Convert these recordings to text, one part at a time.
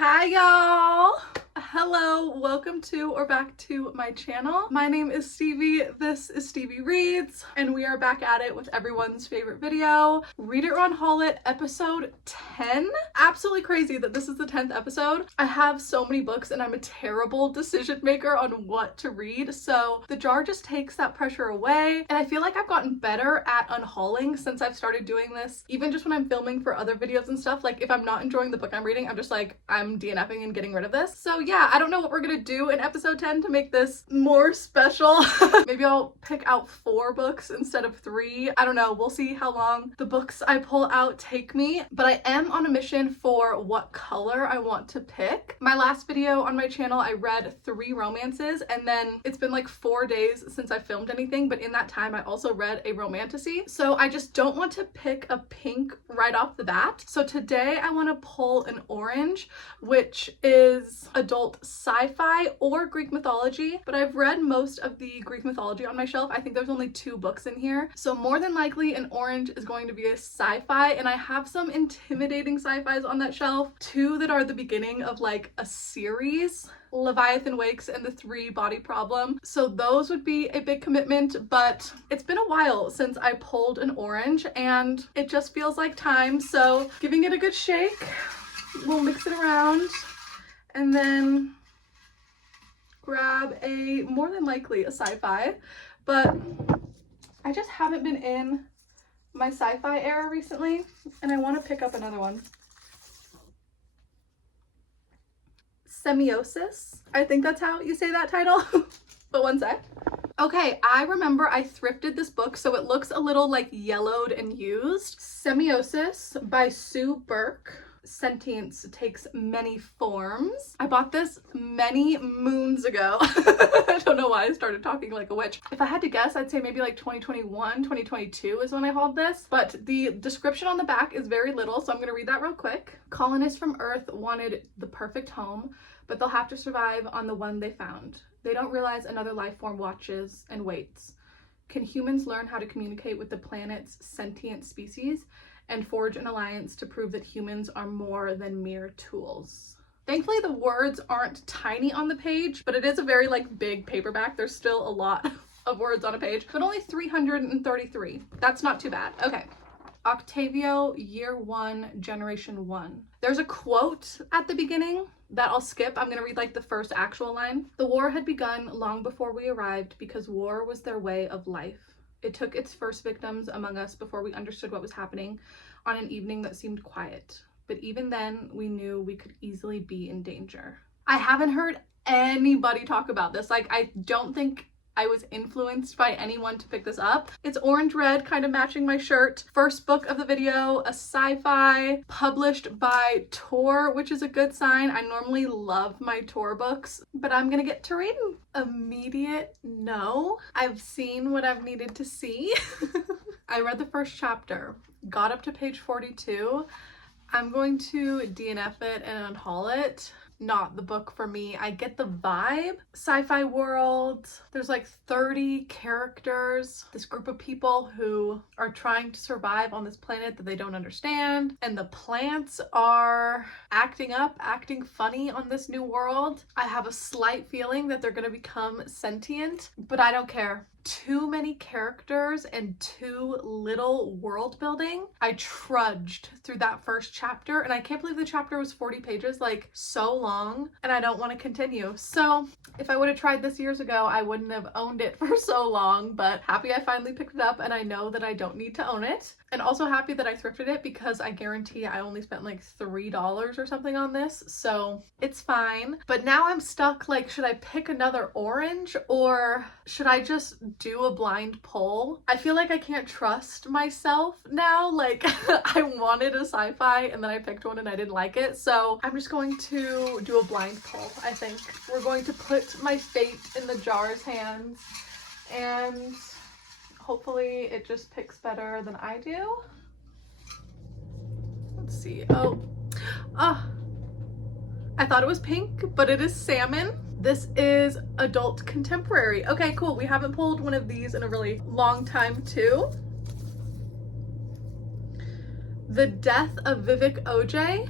Hi y'all! Hello, welcome to or back to my channel. My name is Stevie, this is Stevie Reads, and we are back at it with everyone's favorite video, Read It or Unhaul It, episode 10. Absolutely crazy that this is the 10th episode. I have so many books and I'm a terrible decision maker on what to read, so the jar just takes that pressure away, and I feel like I've gotten better at unhauling since I've started doing this. Even just when I'm filming for other videos and stuff, like if I'm not enjoying the book I'm reading, I'm just like, I'm DNFing and getting rid of this. So yeah, I don't know what we're gonna do in episode 10 to make this more special. Maybe I'll pick out 4 books instead of 3. I don't know, we'll see how long the books I pull out take me, but I am on a mission for what color I want to pick. My last video on my channel, I read 3 romances, and then it's been like 4 days since I filmed anything, but in that time I also read a romantasy, so I just don't want to pick a pink right off the bat. So today I want to pull an orange, which is adult sci-fi or Greek mythology, but I've read most of the Greek mythology on my shelf. I think there's only 2 books in here, so more than likely an orange is going to be a sci-fi, and I have some intimidating sci-fis on that shelf, 2 that are the beginning of like a series, Leviathan Wakes and the 3 Body Problem, so those would be a big commitment, but it's been a while since I pulled an orange and it just feels like time, so giving it a good shake. We'll mix it around and then grab a, more than likely a sci-fi, but I just haven't been in my sci-fi era recently and I want to pick up another one. Semiosis, I think that's how you say that title. But one sec. Okay, I remember I thrifted this book, so it looks a little like yellowed and used. Semiosis by Sue Burke. Sentience takes many forms. I bought this many moons ago. I don't know why I started talking like a witch. If I had to guess, I'd say maybe like 2021, 2022 is when I hauled this, but the description on the back is very little, so I'm gonna read that real quick. Colonists from Earth wanted the perfect home, but they'll have to survive on the one they found. They don't realize another life form watches and waits. Can humans learn how to communicate with the planet's sentient species and forge an alliance to prove that humans are more than mere tools? Thankfully, the words aren't tiny on the page, but it is a very like big paperback. There's still a lot of words on a page, but only 333. That's not too bad. Okay. Octavio, Year 1, Generation 1. There's a quote at the beginning that I'll skip. I'm going to read like the first actual line. The war had begun long before we arrived because war was their way of life. It took its first victims among us before we understood what was happening on an evening that seemed quiet. But even then, we knew we could easily be in danger. I haven't heard anybody talk about this. Like, I don't think I was influenced by anyone to pick this up. It's orange red, kind of matching my shirt. First book of the video, a sci-fi, published by Tor, which is a good sign. I normally love my Tor books, but I'm gonna get to reading. Immediate no. I've seen what I've needed to see. I read the first chapter, got up to page 42. I'm going to DNF it and unhaul it. Not the book for me. I get the vibe. Sci-fi world. There's like 30 characters. This group of people who are trying to survive on this planet that they don't understand. And the plants are acting up, acting funny on this new world. I have a slight feeling that they're gonna become sentient, but I don't care. Too many characters and too little world building. I trudged through that first chapter and I can't believe the chapter was 40 pages, like so long, and I don't want to continue. So if I would have tried this years ago, I wouldn't have owned it for so long, but happy I finally picked it up and I know that I don't need to own it. And also happy that I thrifted it because I guarantee I only spent like $3 or something on this, so it's fine. But now I'm stuck, like, should I pick another orange or should I just do a blind pull? I feel like I can't trust myself now. Like, I wanted a sci-fi and then I picked one and I didn't like it, so I'm just going to do a blind pull. I think we're going to put my fate in the jar's hands and hopefully it just picks better than I do. Let's see. Oh, I thought it was pink, but it is salmon. This is adult contemporary. Okay, cool. We haven't pulled one of these in a really long time too. The Death of Vivek Oji.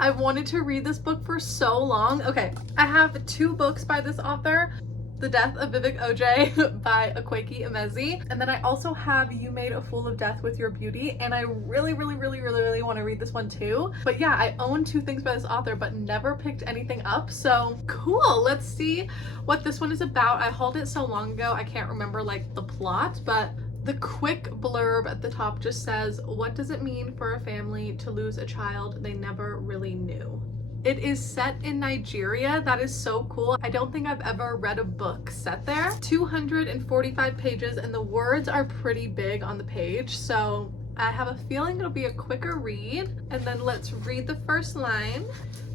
I've wanted to read this book for so long. Okay, I have 2 books by this author. The Death of Vivek Oji by Akwaeke Emezi. And then I also have You Made a Fool of Death with Your Beauty. And I really want to read this one too. But yeah, I own 2 things by this author, but never picked anything up. So cool. Let's see what this one is about. I hauled it so long ago, I can't remember like the plot, but the quick blurb at the top just says, what does it mean for a family to lose a child they never really knew? It is set in Nigeria. That is so cool. I don't think I've ever read a book set there. 245 pages, and the words are pretty big on the page, so I have a feeling it'll be a quicker read. And then let's read the first line.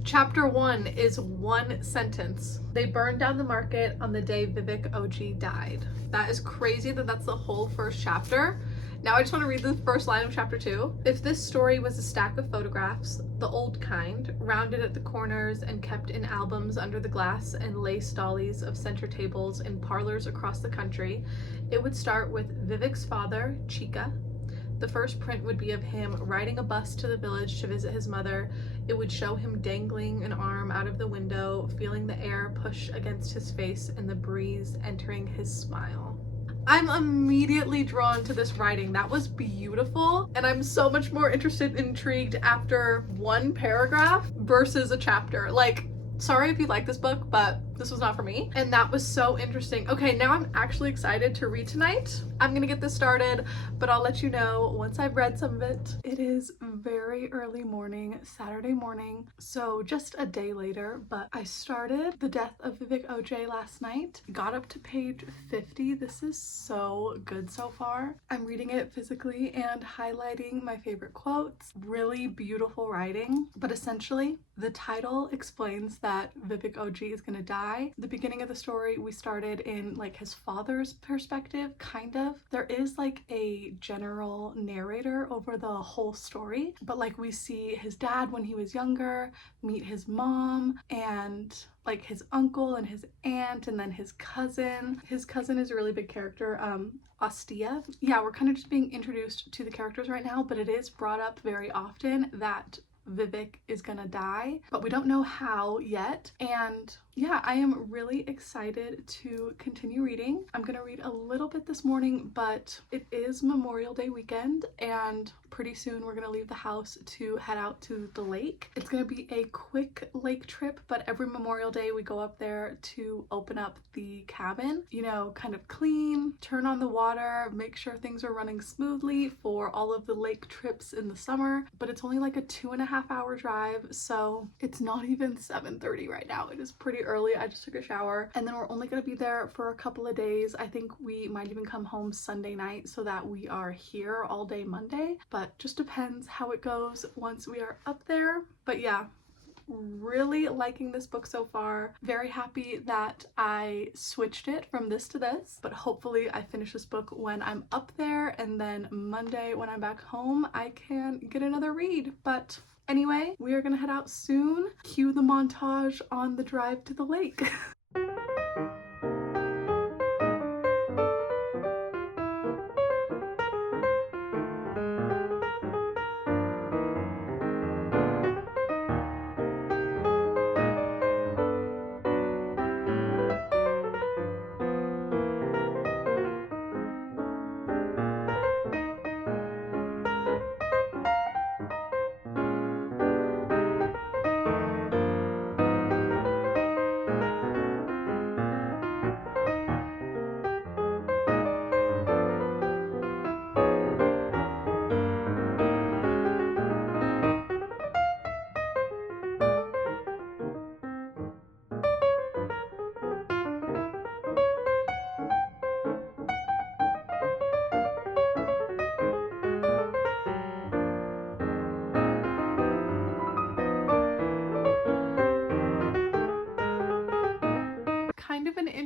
Chapter 1 is 1 sentence. They burned down the market on the day Vivek Oji died. That is crazy that that's the whole first chapter. Now I just want to read the first line of chapter 2. If this story was a stack of photographs, the old kind, rounded at the corners and kept in albums under the glass and lace dollies of center tables in parlors across the country, it would start with Vivek's father, Chika. The first print would be of him riding a bus to the village to visit his mother. It would show him dangling an arm out of the window, feeling the air push against his face and the breeze entering his smile. I'm immediately drawn to this writing. That was beautiful, and I'm so much more interested and intrigued after 1 paragraph versus a chapter. Like, sorry if you like this book, but this was not for me. And that was so interesting. Okay, now I'm actually excited to read tonight. I'm gonna get this started, but I'll let you know once I've read some of it. It is very early morning, Saturday morning, so just a day later, but I started The Death of Vivek Oji last night, got up to page 50. This is so good so far. I'm reading it physically and highlighting my favorite quotes. Really beautiful writing, but essentially the title explains that Vivek Oji is gonna die. The beginning of the story, we started in like his father's perspective, kind of. There is like a general narrator over the whole story, but like we see his dad when he was younger, meet his mom, and like his uncle and his aunt, and then his cousin. His cousin is a really big character, Ostia. Yeah, we're kind of just being introduced to the characters right now, but it is brought up very often that Vivek is gonna die, but we don't know how yet. And yeah, I am really excited to continue reading. I'm gonna read a little bit this morning, but it is Memorial Day weekend, and pretty soon we're gonna leave the house to head out to the lake. It's gonna be a quick lake trip, but every Memorial Day we go up there to open up the cabin, you know, kind of clean, turn on the water, make sure things are running smoothly for all of the lake trips in the summer. But it's only like a 2.5-hour drive, so it's not even 7:30 right now. It is pretty early. I just took a shower, and then we're only gonna be there for a couple of days. I think we might even come home Sunday night so that we are here all day Monday, but just depends how it goes once we are up there. But yeah, really liking this book so far. Very happy that I switched it from this to this, but hopefully I finish this book when I'm up there, and then Monday when I'm back home I can get another read. But anyway, we are gonna head out soon. Cue the montage on the drive to the lake.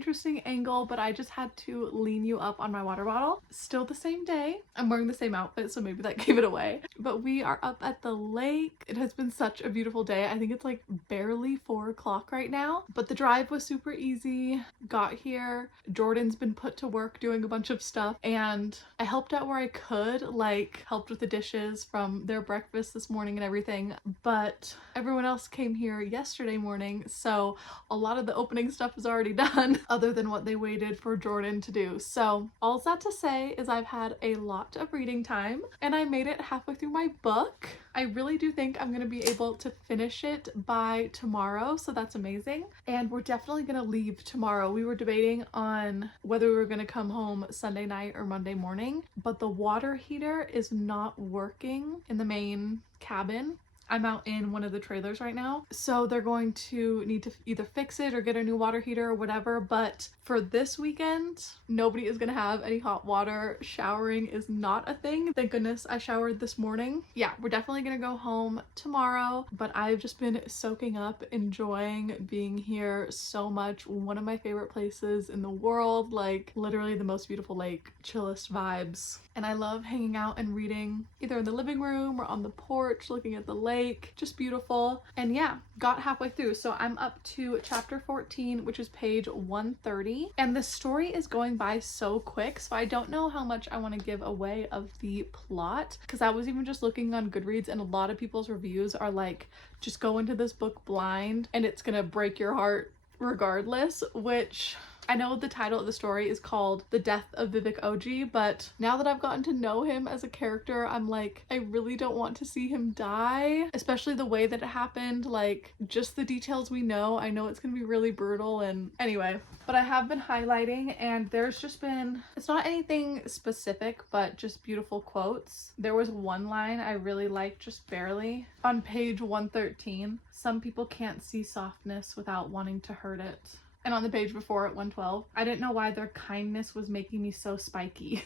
interesting angle, but I just had to lean you up on my water bottle. Still the same day. I'm wearing the same outfit, so maybe that gave it away. But we are up at the lake. It has been such a beautiful day. I think it's like barely 4 o'clock right now, but the drive was super easy. Got here, Jordan's been put to work doing a bunch of stuff, and I helped out where I could, like helped with the dishes from their breakfast this morning and everything, but everyone else came here yesterday morning, so a lot of the opening stuff is already done other than what they waited for Jordan to do. So all that to say is I've had a lot of reading time and I made it halfway through my book. I really do think I'm going to be able to finish it by tomorrow, so that's amazing. And we're definitely going to leave tomorrow. We were debating on whether we were going to come home Sunday night or Monday morning, but the water heater is not working in the main cabin. I'm out in one of the trailers right now, so they're going to need to either fix it or get a new water heater or whatever, but for this weekend, nobody is gonna have any hot water. Showering is not a thing. Thank goodness I showered this morning. Yeah, we're definitely gonna go home tomorrow, but I've just been soaking up, enjoying being here so much. One of my favorite places in the world, like literally the most beautiful lake, chillest vibes. And I love hanging out and reading either in the living room or on the porch, looking at the lake, just beautiful. And yeah, got halfway through. So I'm up to chapter 14, which is page 130. And the story is going by so quick, so I don't know how much I want to give away of the plot, because I was even just looking on Goodreads and a lot of people's reviews are like, just go into this book blind and it's gonna break your heart regardless, which I know the title of the story is called The Death of Vivek Oji, but now that I've gotten to know him as a character, I'm like, I really don't want to see him die, especially the way that it happened, like just the details we know. I know it's gonna be really brutal, and anyway, but I have been highlighting and there's just been, it's not anything specific, but just beautiful quotes. There was one line I really liked, just barely, on page 113. Some people can't see softness without wanting to hurt it. And on the page before at 112, I didn't know why their kindness was making me so spiky.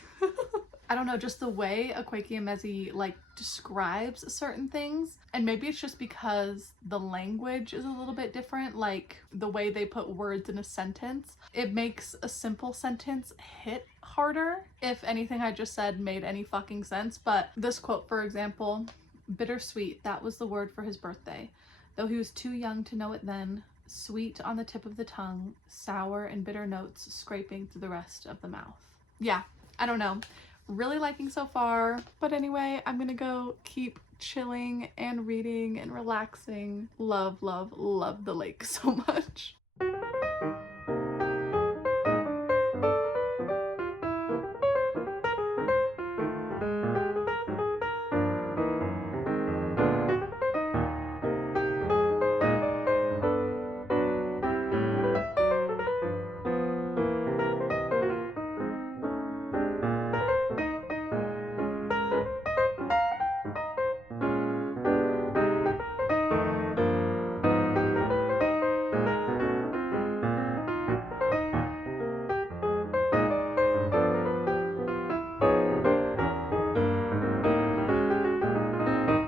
I don't know, just the way Akwaeke Emezi like describes certain things, and maybe it's just because the language is a little bit different, like the way they put words in a sentence. It makes a simple sentence hit harder if anything I just said made any fucking sense. But this quote, for example, bittersweet, that was the word for his birthday. Though he was too young to know it then, sweet on the tip of the tongue, sour and bitter notes scraping through the rest of the mouth. Yeah, I don't know. Really liking so far. But anyway, I'm gonna go keep chilling and reading and relaxing. Love, love, love the lake so much.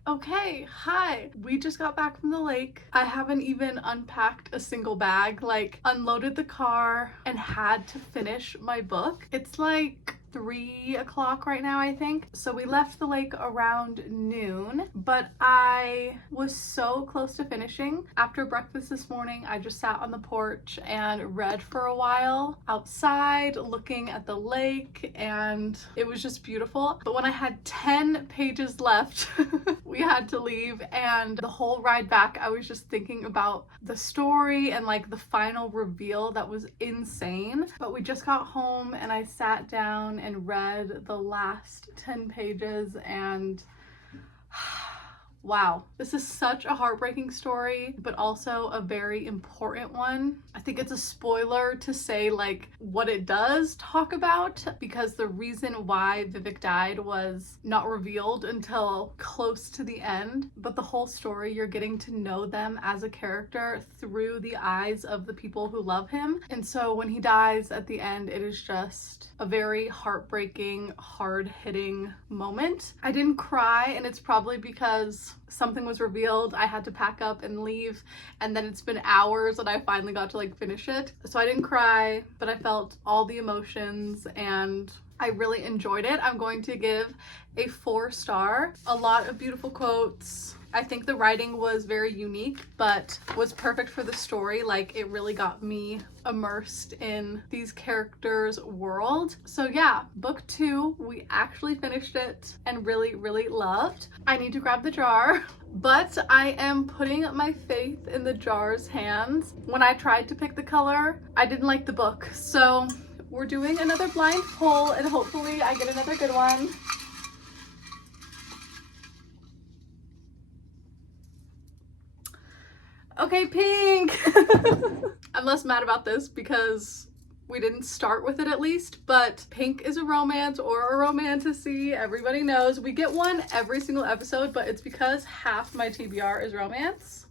Okay, hi. We just got back from the lake. I haven't even unpacked a single bag, like unloaded the car and had to finish my book. It's like 3 o'clock right now, I think. So we left the lake around noon, but I was so close to finishing. After breakfast this morning, I just sat on the porch and read for a while outside, looking at the lake, and it was just beautiful. But when I had 10 pages left, we had to leave, and the whole ride back, I was just thinking about the story and like the final reveal that was insane. But we just got home and I sat down and read the last 10 pages and wow, this is such a heartbreaking story, but also a very important one. I think it's a spoiler to say like what it does talk about, because the reason why Vivek died was not revealed until close to the end. But the whole story, you're getting to know them as a character through the eyes of the people who love him. And so when he dies at the end, it is just a very heartbreaking, hard-hitting moment. I didn't cry, and it's probably because something was revealed, I had to pack up and leave, and then it's been hours and I finally got to like finish it. So I didn't cry, but I felt all the emotions and I really enjoyed it. I'm going to give a 4-star. A lot of beautiful quotes. I think the writing was very unique, but was perfect for the story. Like, it really got me immersed in these characters' world. So yeah, book 2, we actually finished it and really, really loved. I need to grab the jar, but I am putting my faith in the jar's hands. When I tried to pick the color, I didn't like the book. So we're doing another blind poll and hopefully I get another good one. Okay, pink. I'm less mad about this because we didn't start with it at least, but pink is a romance or a romantasy. Everybody knows we get one every single episode, but it's because half my TBR is romance.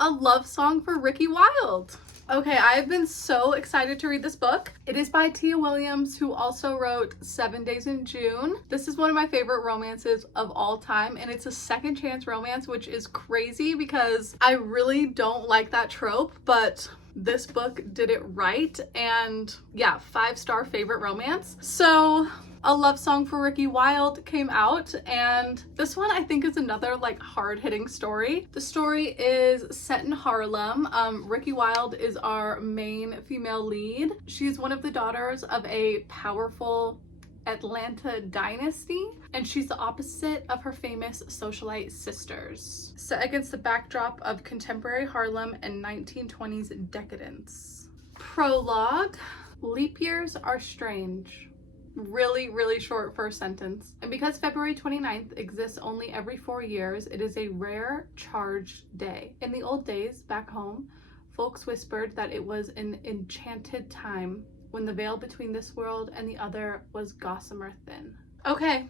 A love song for Ricky Wilde. Okay, I've been so excited to read this book. It is by Tia Williams, who also wrote 7 Days in June. This is one of my favorite romances of all time, and it's a second chance romance, which is crazy because I really don't like that trope, but this book did it right. And yeah, 5-star favorite romance. So A Love Song for Ricky Wilde came out, and this one I think is another like hard-hitting story. The story is set in Harlem. Ricky Wilde is our main female lead. She's one of the daughters of a powerful Atlanta dynasty, and she's the opposite of her famous socialite sisters. Set against the backdrop of contemporary Harlem and 1920s decadence. Prologue. Leap years are strange. Really, really short first sentence. And because February 29th exists only every 4 years, it is a rare charged day. In the old days, back home, folks whispered that it was an enchanted time when the veil between this world and the other was gossamer thin. Okay,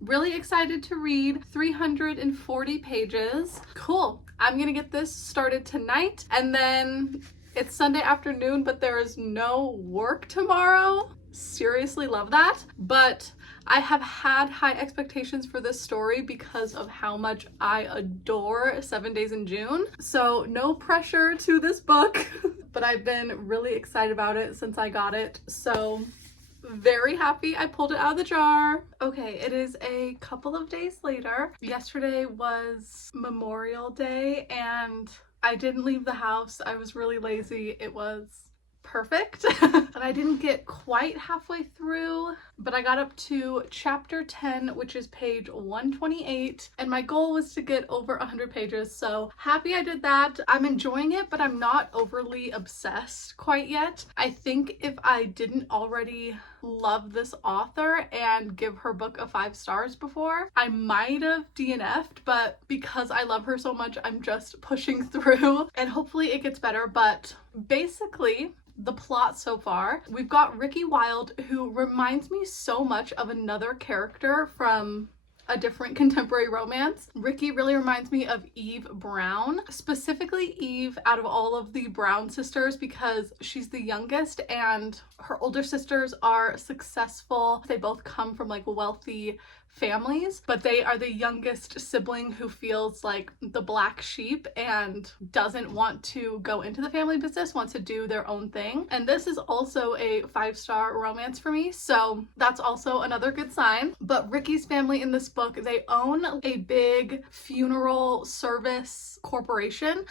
really excited to read. 340 pages. Cool. I'm gonna get this started tonight, and then it's Sunday afternoon, but there is no work tomorrow. Seriously love that. But I have had high expectations for this story because of how much I adore 7 Days in June. So no pressure to this book, but I've been really excited about it since I got it. So very happy I pulled it out of the jar. Okay, it is a couple of days later. Yesterday was Memorial Day and I didn't leave the house. I was really lazy. It was perfect. But I didn't get quite halfway through, but I got up to chapter 10, which is page 128, and my goal was to get over 100 pages, so happy I did that. I'm enjoying it, but I'm not overly obsessed quite yet. I think if I didn't already love this author and give her book a 5 stars before, I might have DNF'd, but because I love her so much, I'm just pushing through and hopefully it gets better. But basically, the plot so far, we've got Ricky Wilde, who reminds me so much of another character from a different contemporary romance. Ricky really reminds me of Eve Brown, specifically Eve out of all of the Brown sisters because she's the youngest and her older sisters are successful. They both come from like wealthy families, but they are the youngest sibling who feels like the black sheep and doesn't want to go into the family business, wants to do their own thing. And this is also a 5-star romance for me, so that's also another good sign. But Ricky's family in this book, they own a big funeral service corporation.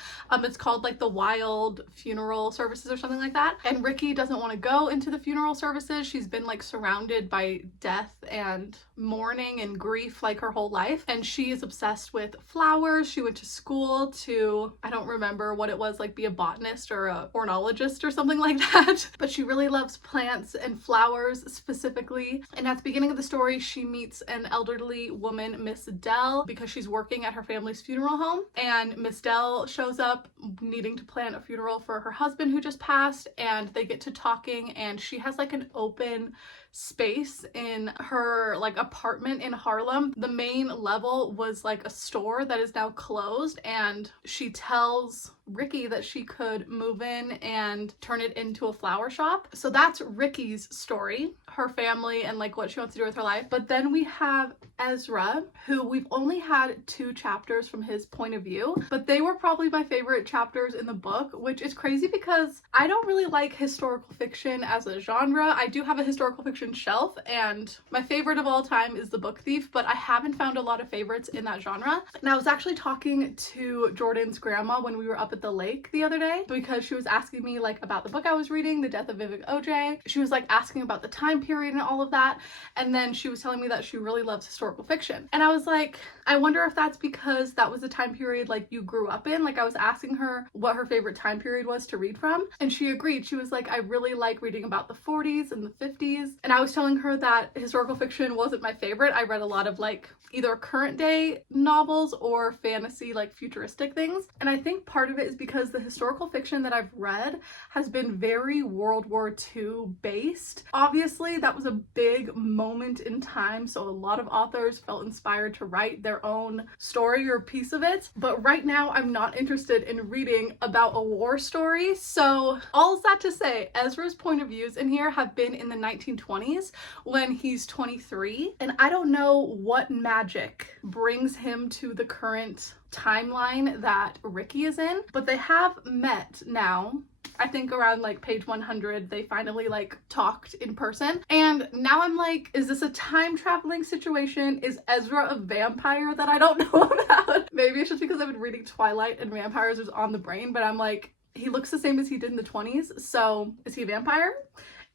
It's called like the Wilde Funeral Services or something like that. And Ricky doesn't want to go into the funeral services. She's been like surrounded by death and mourning and grief like her whole life, and she is obsessed with flowers. She went to school to, I don't remember what it was, like be a botanist or a ornithologist or something like that, but she really loves plants and flowers specifically. And at the beginning of the story, she meets an elderly woman, Miss Dell, because she's working at her family's funeral home, and Miss Dell shows up needing to plan a funeral for her husband who just passed, and they get to talking, and she has like an open space in her like apartment in Harlem. The main level was like a store that is now closed, and she tells Ricky that she could move in and turn it into a flower shop. So that's Ricky's story, her family, and like what she wants to do with her life. But then we have Ezra, who we've only had 2 chapters from his point of view, but they were probably my favorite chapters in the book, which is crazy because I don't really like historical fiction as a genre. I do have a historical fiction shelf, and my favorite of all time is The Book Thief, but I haven't found a lot of favorites in that genre. And I was actually talking to Jordan's grandma when we were up at the lake the other day because she was asking me like about the book I was reading, The Death of Vivek Oji. She was like asking about the time period and all of that, and then she was telling me that she really loves historical fiction. And I was like, I wonder if that's because that was the time period like you grew up in. Like I was asking her what her favorite time period was to read from, and she agreed. She was like, I really like reading about the 40s and the 50s. And I was telling her that historical fiction wasn't my favorite. I read a lot of like either current day novels or fantasy, like futuristic things. And I think part of it is because the historical fiction that I've read has been very World War II based. Obviously, that was a big moment in time, so a lot of authors felt inspired to write their own story or piece of it. But right now, I'm not interested in reading about a war story. So all that to say, Ezra's point of views in here have been in the 1920s when he's 23, and I don't know what magic brings him to the current timeline that Ricky is in, but they have met now. I think around like page 100 they finally like talked in person, and now I'm like, is this a time traveling situation? Is Ezra a vampire that I don't know about? Maybe it's just because I've been reading Twilight and vampires is on the brain, but I'm like, he looks the same as he did in the 20s, so is he a vampire?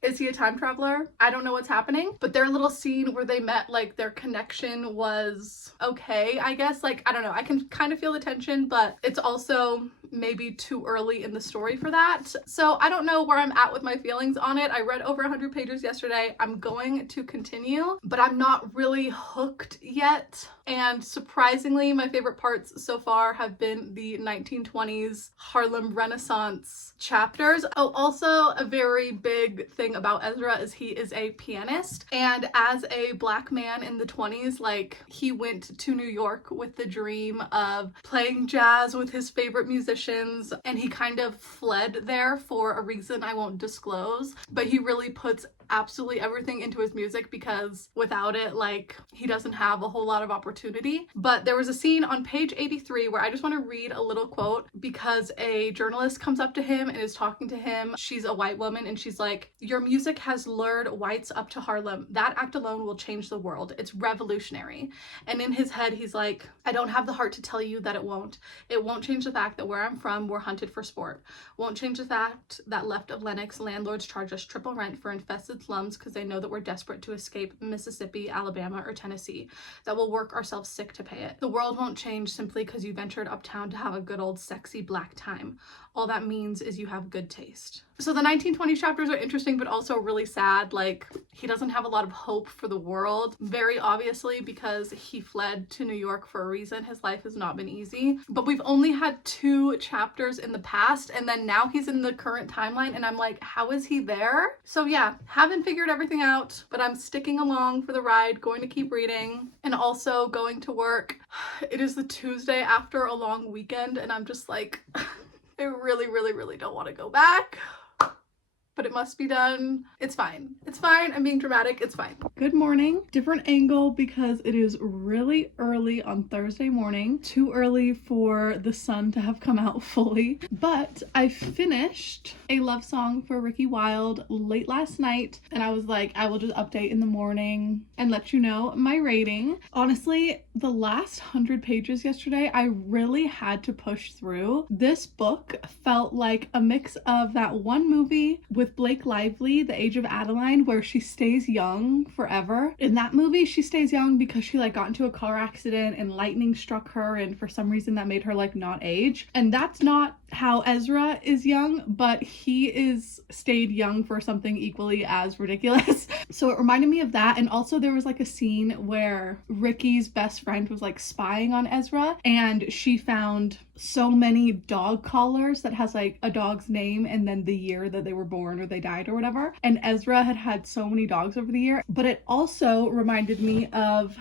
Is he a time traveler? I don't know what's happening, but their little scene where they met, like their connection was okay, I guess. Like, I don't know, I can kind of feel the tension, but it's also maybe too early in the story for that. So I don't know where I'm at with my feelings on it. I read over 100 pages yesterday. I'm going to continue, but I'm not really hooked yet. And surprisingly, my favorite parts so far have been the 1920s Harlem Renaissance chapters. Oh, also a very big thing about Ezra is he is a pianist, and as a black man in the 20s, like he went to New York with the dream of playing jazz with his favorite musicians, and he kind of fled there for a reason I won't disclose, but he really puts absolutely everything into his music because without it, like, he doesn't have a whole lot of opportunity. But there was a scene on page 83 where I just want to read a little quote because a journalist comes up to him and is talking to him. She's a white woman and she's like, your music has lured whites up to Harlem. That act alone will change the world. It's revolutionary. And in his head, he's like, I don't have the heart to tell you that it won't. It won't change the fact that where I'm from, we're hunted for sport. Won't change the fact that left of Lenox, landlords charge us triple rent for infested slums because they know that we're desperate to escape Mississippi, Alabama, or Tennessee, that we'll work ourselves sick to pay it. The world won't change simply because you ventured uptown to have a good old sexy black time. All that means is you have good taste. So the 1920s chapters are interesting, but also really sad. Like, he doesn't have a lot of hope for the world, very obviously, because he fled to New York for a reason. His life has not been easy, but we've only had 2 chapters in the past, and then now he's in the current timeline, and I'm like, how is he there? So yeah, haven't figured everything out, but I'm sticking along for the ride, going to keep reading, and also going to work. It is the Tuesday after a long weekend, and I'm just like, I really, really, really don't want to go back, but it must be done. It's fine. It's fine. I'm being dramatic. It's fine. Good morning. Different angle because it is really early on Thursday morning. Too early for the sun to have come out fully. But I finished a love song for Ricky Wilde late last night, and I was like, I will just update in the morning and let you know my rating. Honestly, the last 100 pages yesterday, I really had to push through. This book felt like a mix of that one movie with Blake Lively, The Age of Adeline, where she stays young forever. In that movie, she stays young because she like got into a car accident and lightning struck her, and for some reason that made her like not age. And that's not how Ezra is young, but he is stayed young for something equally as ridiculous. So it reminded me of that. And also there was like a scene where Ricky's best friend was like spying on Ezra, and she found so many dog collars that has like a dog's name and then the year that they were born or they died or whatever. And Ezra had had so many dogs over the year. But it also reminded me of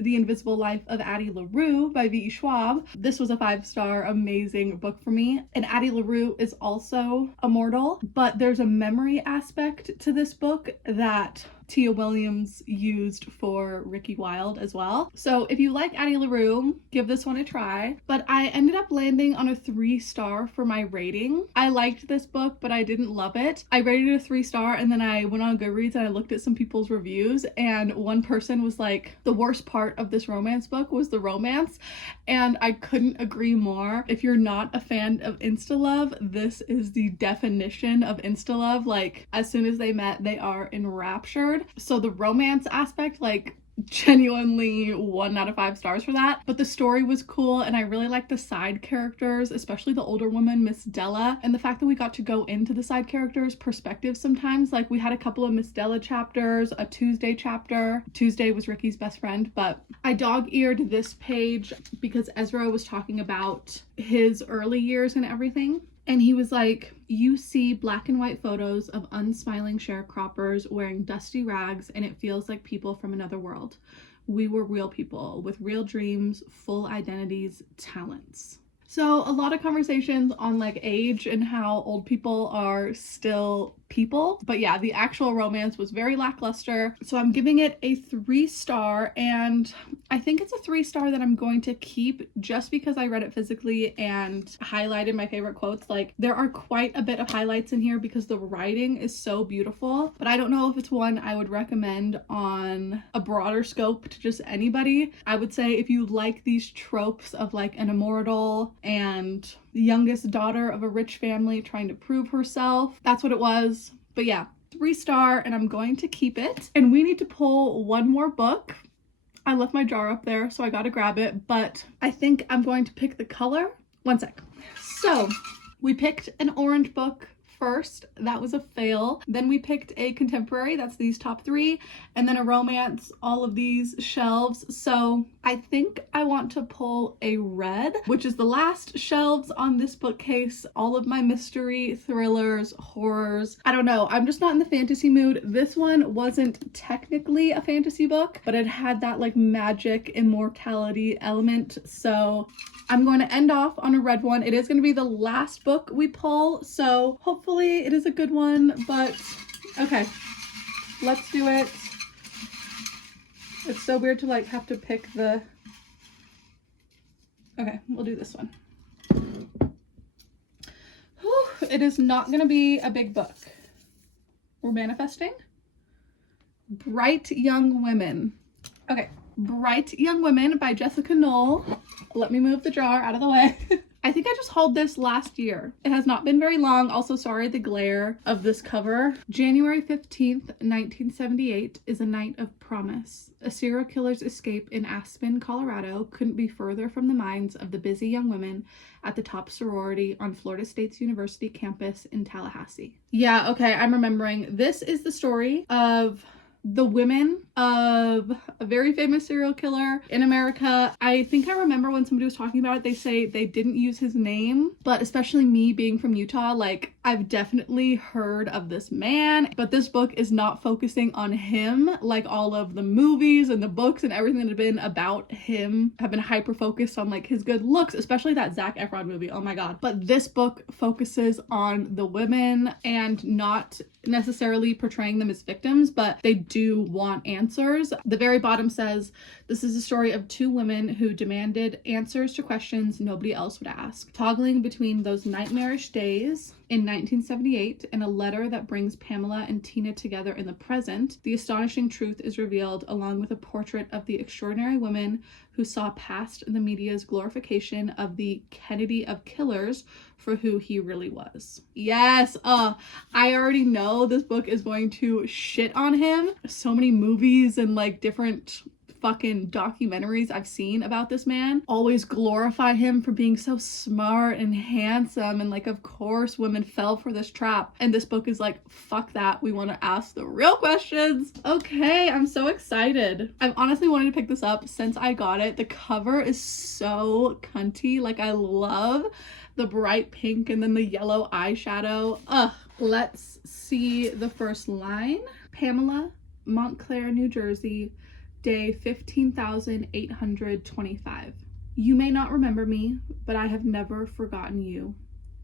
The Invisible Life of Addie LaRue by V.E. Schwab. This was a 5-star amazing book for me. And Addie LaRue is also immortal, but there's a memory aspect to this book that Tia Williams used for Ricky Wilde as well. So if you like Addie LaRue, give this one a try. But I ended up landing on a 3-star for my rating. I liked this book, but I didn't love it. I rated it a 3-star, and then I went on Goodreads and I looked at some people's reviews, and one person was like, the worst part of this romance book was the romance, and I couldn't agree more. If you're not a fan of insta-love, this is the definition of insta-love. Like, as soon as they met, they are enraptured. So the romance aspect, like, genuinely 1 out of 5 stars for that. But the story was cool, and I really liked the side characters, especially the older woman, Miss Della, and the fact that we got to go into the side characters' perspectives sometimes. Like, we had a couple of Miss Della chapters, a Tuesday chapter. Tuesday was Ricky's best friend, but I dog-eared this page because Ezra was talking about his early years and everything. And he was like, you see black and white photos of unsmiling sharecroppers wearing dusty rags, and it feels like people from another world. We were real people with real dreams, full identities, talents. So a lot of conversations on like age and how old people are still people. But yeah, the actual romance was very lackluster. So I'm giving it a 3-star, and I think it's a 3-star that I'm going to keep just because I read it physically and highlighted my favorite quotes. Like, there are quite a bit of highlights in here because the writing is so beautiful, but I don't know if it's one I would recommend on a broader scope to just anybody. I would say if you like these tropes of like an immortal and the youngest daughter of a rich family trying to prove herself, that's what it was. But yeah, 3-star, and I'm going to keep it. And we need to pull one more book. I left my jar up there, so I gotta grab it, but I think I'm going to pick the color. One sec. So we picked an orange book first. That was a fail. Then we picked a contemporary, that's these top 3, and then a romance, all of these shelves. So I think I want to pull a red, which is the last shelves on this bookcase. All of my mystery, thrillers, horrors. I don't know, I'm just not in the fantasy mood. This one wasn't technically a fantasy book, but it had that like magic immortality element. So I'm going to end off on a red one. It is going to be the last book we pull, so hopefully it is a good one, but okay, let's do it. It's so weird to like have to pick the... Okay, we'll do this one. Whew, it is not going to be a big book. We're manifesting. Bright Young Women. Okay, Bright Young Women by Jessica Knoll. Let me move the jar out of the way. I think I just hauled this last year. It has not been very long. Also, sorry, the glare of this cover. January 15th, 1978 is a night of promise. A serial killer's escape in Aspen, Colorado couldn't be further from the minds of the busy young women at the top sorority on Florida State's University campus in Tallahassee. Yeah, okay, I'm remembering. This is the story of the women of a very famous serial killer in America. I think I remember when somebody was talking about it, they say they didn't use his name, but especially me being from Utah, like I've definitely heard of this man, but this book is not focusing on him like all of the movies and the books and everything that have been about him have been hyper focused on like his good looks, especially that Zac Efron movie. Oh my god. But this book focuses on the women and not necessarily portraying them as victims, but they do want answers. The very bottom says, this is a story of 2 women who demanded answers to questions nobody else would ask, toggling between those nightmarish days in 1978 and a letter that brings Pamela and Tina together in the present. The astonishing truth is revealed along with a portrait of the extraordinary woman who saw past the media's glorification of the Kennedy of killers for who he really was. Yes, I already know this book is going to shit on him. So many movies and like different fucking documentaries I've seen about this man always glorify him for being so smart and handsome, and like of course women fell for this trap, and this book is like, fuck that, we want to ask the real questions. Okay, I'm so excited. I've honestly wanted to pick this up since I got it. The cover is so cunty, like I love the bright pink and then the yellow eyeshadow. Let's see the first line. Pamela, Montclair, New Jersey, Day 15,825. You may not remember me, but I have never forgotten you.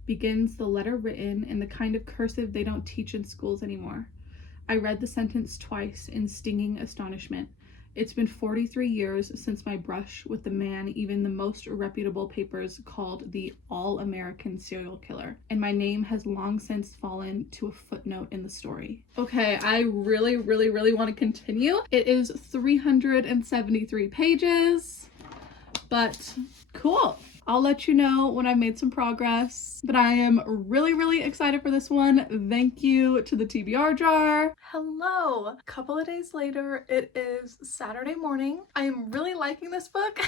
Begins the letter written in the kind of cursive they don't teach in schools anymore. I read the sentence twice in stinging astonishment. It's been 43 years since my brush with the man even the most reputable papers called the all-American serial killer, and my name has long since fallen to a footnote in the story. Okay, I really want to continue. It is 373 pages, but cool. I'll let you know when I've made some progress, but I am really excited for this one. Thank you to the TBR jar. Hello. A couple of days later, it is Saturday morning. I am really liking this book,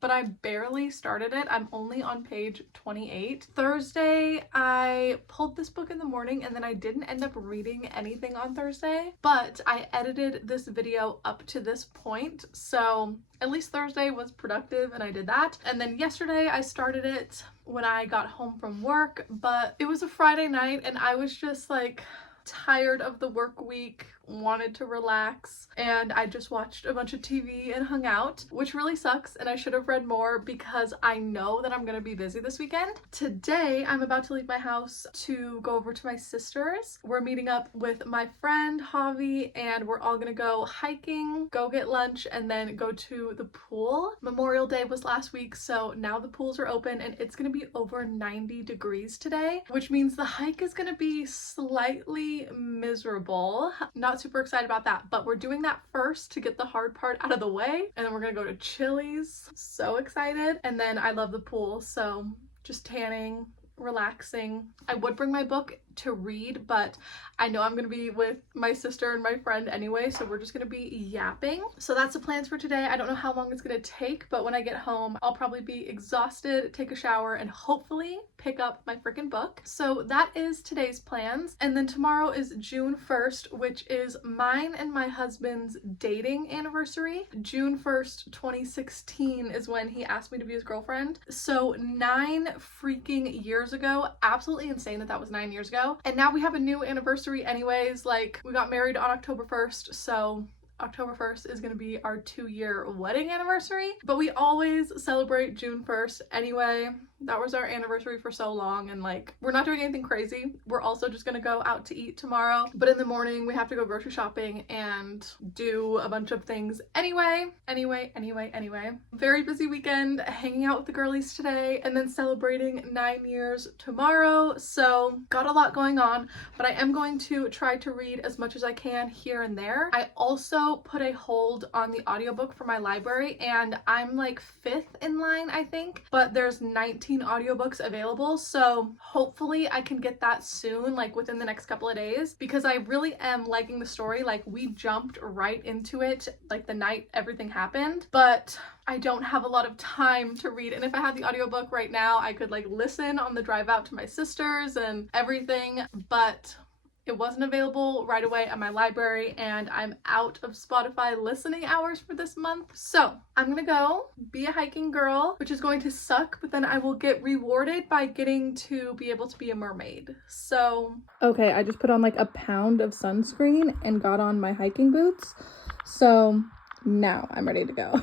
but I barely started it. I'm only on page 28. Thursday, I pulled this book in the morning and then I didn't end up reading anything on Thursday, but I edited this video up to this point, so at least Thursday was productive and I did that. And then yesterday I started it when I got home from work, but it was a Friday night and I was just like tired of the work week, wanted to relax, and I just watched a bunch of TV and hung out, which really sucks, and I should have read more because I know that I'm gonna be busy this weekend. Today I'm about to leave my house to go over to my sister's. We're meeting up with my friend Javi and we're all gonna go hiking, go get lunch, and then go to the pool. Memorial Day was last week, so now the pools are open and it's gonna be over 90 degrees today, which means the hike is gonna be slightly miserable. Not super excited about that, but we're doing that first to get the hard part out of the way, and then we're gonna go to Chili's. So excited. And then I love the pool, so just tanning, relaxing. I would bring my book to read, but I know I'm gonna be with my sister and my friend anyway, so we're just gonna be yapping. So that's the plans for today. I don't know how long it's gonna take, but when I get home I'll probably be exhausted, take a shower, and hopefully pick up my freaking book. So that is today's plans. And then tomorrow is June 1st, which is mine and my husband's dating anniversary. June 1st 2016 is when he asked me to be his girlfriend, so 9 freaking years ago. Absolutely insane that that was 9 years ago. And now we have a new anniversary anyways. Like, we got married on October 1st, so October 1st is gonna be our 2-year wedding anniversary, but we always celebrate June 1st anyway. That was our anniversary for so long, and like, we're not doing anything crazy. We're also just gonna go out to eat tomorrow, but in the morning we have to go grocery shopping and do a bunch of things anyway. Very busy weekend, hanging out with the girlies today, and then celebrating 9 years tomorrow. So got a lot going on, but I am going to try to read as much as I can here and there. I also put a hold on the audiobook for my library, and I'm like 5th in line, I think, but there's 19 audiobooks available, so hopefully I can get that soon, like within the next couple of days, because I really am liking the story. Like, we jumped right into it like the night everything happened, but I don't have a lot of time to read, and if I had the audiobook right now I could like listen on the drive out to my sister's and everything, but it wasn't available right away at my library, and I'm out of Spotify listening hours for this month. So I'm gonna go be a hiking girl, which is going to suck, but then I will get rewarded by getting to be able to be a mermaid. So okay, I just put on like a pound of sunscreen and got on my hiking boots. So now I'm ready to go.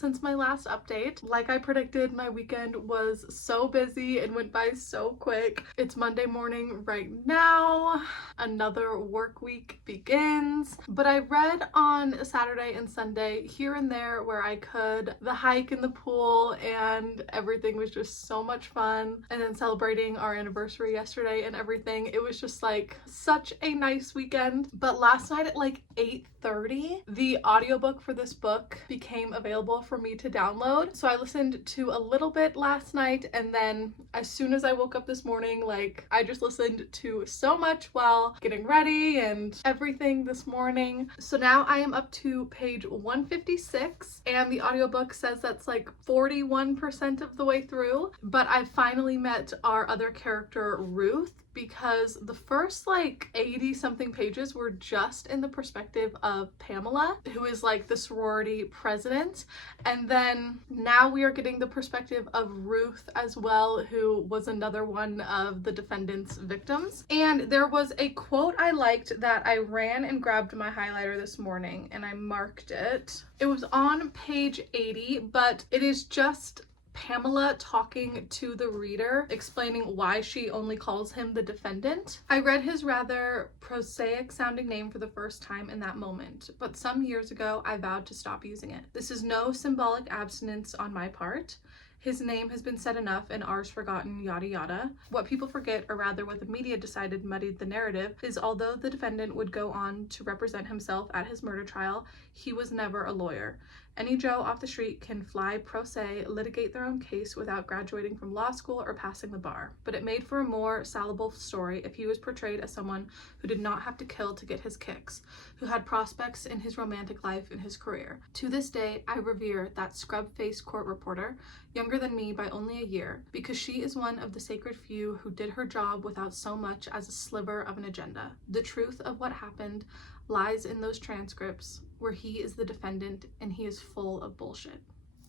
since my last update. Like I predicted, my weekend was so busy and went by so quick. It's Monday morning right now. Another work week begins. But I read on Saturday and Sunday here and there where I could. The hike in the pool and everything was just so much fun. And then celebrating our anniversary yesterday and everything. It was just like such a nice weekend. But last night at like 8:30, the audiobook for this book became available for me to download. So I listened to a little bit last night, and then as soon as I woke up this morning, like I just listened to so much while getting ready and everything this morning. So now I am up to page 156, and the audiobook says that's like 41% of the way through. But I finally met our other character, Ruth, because the first like 80 something pages were just in the perspective of Pamela, who is like the sorority president, and then now we are getting the perspective of Ruth as well, who was another one of the defendant's victims. And there was a quote I liked that I ran and grabbed my highlighter this morning and I marked it. It was on page 80, but it is just Pamela talking to the reader, explaining why she only calls him the defendant. I read his rather prosaic sounding name for the first time in that moment, but some years ago I vowed to stop using it. This is no symbolic abstinence on my part. His name has been said enough and ours forgotten, yada yada. What people forget, or rather what the media decided muddied the narrative, is although the defendant would go on to represent himself at his murder trial, he was never a lawyer. Any Joe off the street can fly pro se, litigate their own case without graduating from law school or passing the bar. But it made for a more salable story if he was portrayed as someone who did not have to kill to get his kicks, who had prospects in his romantic life and his career. To this day, I revere that scrub-faced court reporter, younger than me by only a year, because she is one of the sacred few who did her job without so much as a sliver of an agenda. The truth of what happened lies in those transcripts where he is the defendant and he is full of bullshit.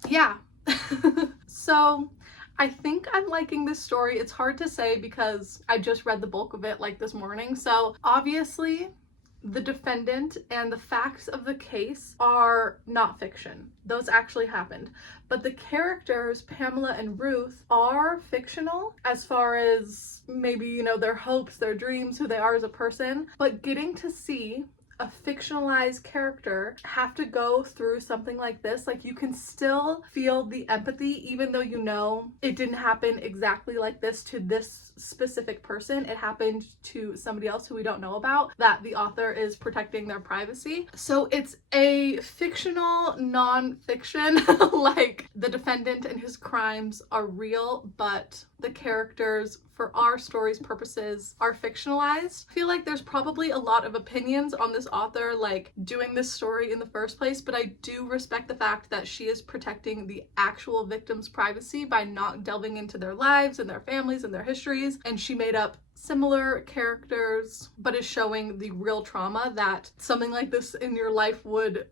Yeah. So I think I'm liking this story. It's hard to say because I just read the bulk of it like this morning. So obviously the defendant and the facts of the case are not fiction. Those actually happened. But the characters, Pamela and Ruth, are fictional as far as maybe, you know, their hopes, their dreams, who they are as a person. But getting to see a fictionalized character have to go through something like this, like you can still feel the empathy even though you know it didn't happen exactly like this to this specific person. It happened to somebody else who we don't know about, that the author is protecting their privacy. So it's a fictional non-fiction. Like the defendant and his crimes are real, but the characters for our story's purposes are fictionalized. I feel like there's probably a lot of opinions on this author like doing this story in the first place, but I do respect the fact that she is protecting the actual victim's privacy by not delving into their lives and their families and their histories, and she made up similar characters but is showing the real trauma that something like this in your life would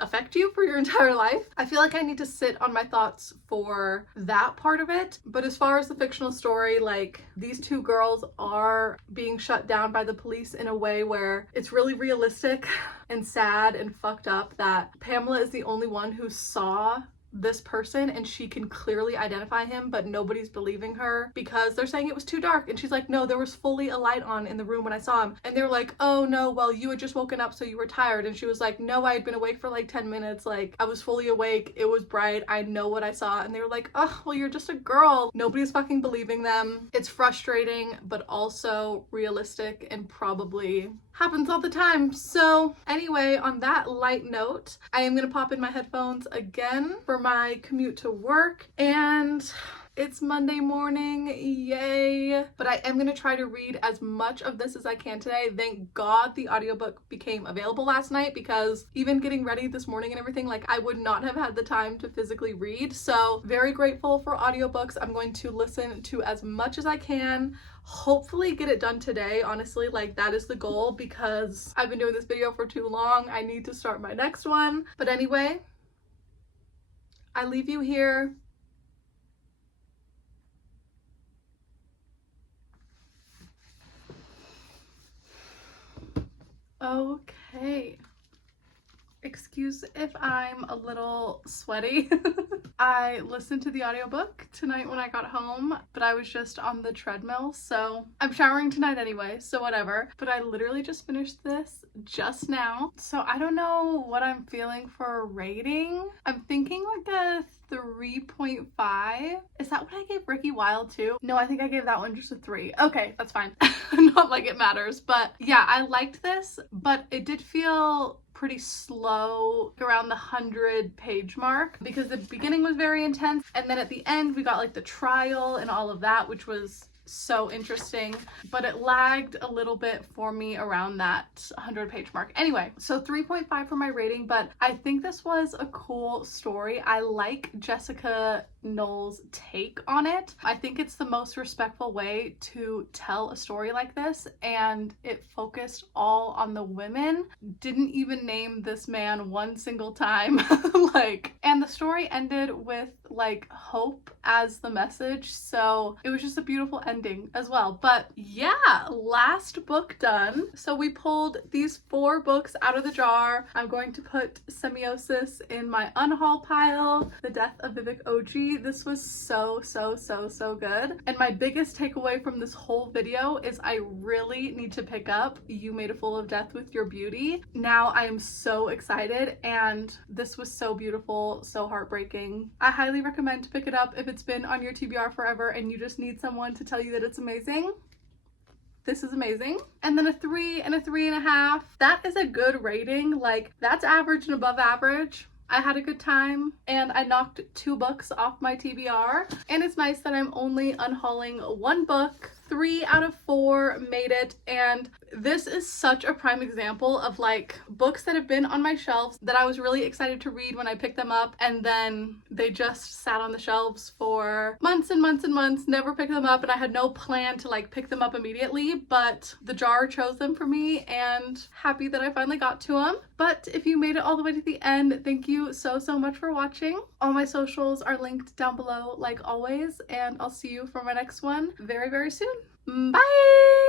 affect you for your entire life. I feel like I need to sit on my thoughts for that part of it. But as far as the fictional story, like these two girls are being shut down by the police in a way where it's really realistic and sad and fucked up that Pamela is the only one who saw this person and she can clearly identify him, but nobody's believing her because they're saying it was too dark, and she's like, no, there was fully a light on in the room when I saw him. And they're like, oh no, well you had just woken up so you were tired. And she was like, no, I had been awake for like 10 minutes, like I was fully awake, it was bright, I know what I saw. And they were like, oh well, you're just a girl. Nobody's fucking believing them. It's frustrating but also realistic and probably happens all the time. So anyway, on that light note, I am gonna pop in my headphones again for my commute to work, and it's Monday morning, yay. But I am gonna try to read as much of this as I can today. Thank God the audiobook became available last night, because even getting ready this morning and everything, like I would not have had the time to physically read. So very grateful for audiobooks. I'm going to listen to as much as I can. Hopefully get it done today, honestly, like that is the goal, because I've been doing this video for too long. I need to start my next one. But anyway, I leave you here. Okay. Excuse if I'm a little sweaty. I listened to the audiobook tonight when I got home, but I was just on the treadmill, so I'm showering tonight anyway, so whatever. But I literally just finished this just now, so I don't know what I'm feeling for a rating. I'm thinking like a 3.5. Is that what I gave Ricky Wilde too? No, I think I gave that one just a 3. Okay, that's fine. Not like it matters, but yeah, I liked this, but it did feel pretty slow around the 100-page mark because the beginning was very intense, and then at the end we got like the trial and all of that, which was so interesting, but it lagged a little bit for me around that 100-page mark. Anyway, so 3.5 for my rating, but I think this was a cool story. I like Jessica Knoll's take on it. I think it's the most respectful way to tell a story like this, and it focused all on the women. Didn't even name this man one single time. And the story ended with like hope as the message, so it was just a beautiful ending as well. But yeah, last book done. So we pulled these 4 books out of the jar. I'm going to put Semiosis in my unhaul pile. The Death of Vivek Oji. This was so good. And my biggest takeaway from this whole video is I really need to pick up You Made a Fool of Death with Your Beauty. Now I am so excited, and this was so beautiful, so heartbreaking. I highly recommend to pick it up if it's been on your TBR forever and you just need someone to tell you that it's amazing. This is amazing. And then a 3 and a 3.5. That is a good rating. Like, that's average and above average. I had a good time, and I knocked 2 books off my TBR. And it's nice that I'm only unhauling 1 book. 3 out of 4 made it, and this is such a prime example of like books that have been on my shelves that I was really excited to read when I picked them up, and then they just sat on the shelves for months and months and months, never picked them up, and I had no plan to like pick them up immediately, but the jar chose them for me, and happy that I finally got to them. But if you made it all the way to the end, thank you so much for watching. All my socials are linked down below like always, and I'll see you for my next one very soon. Bye!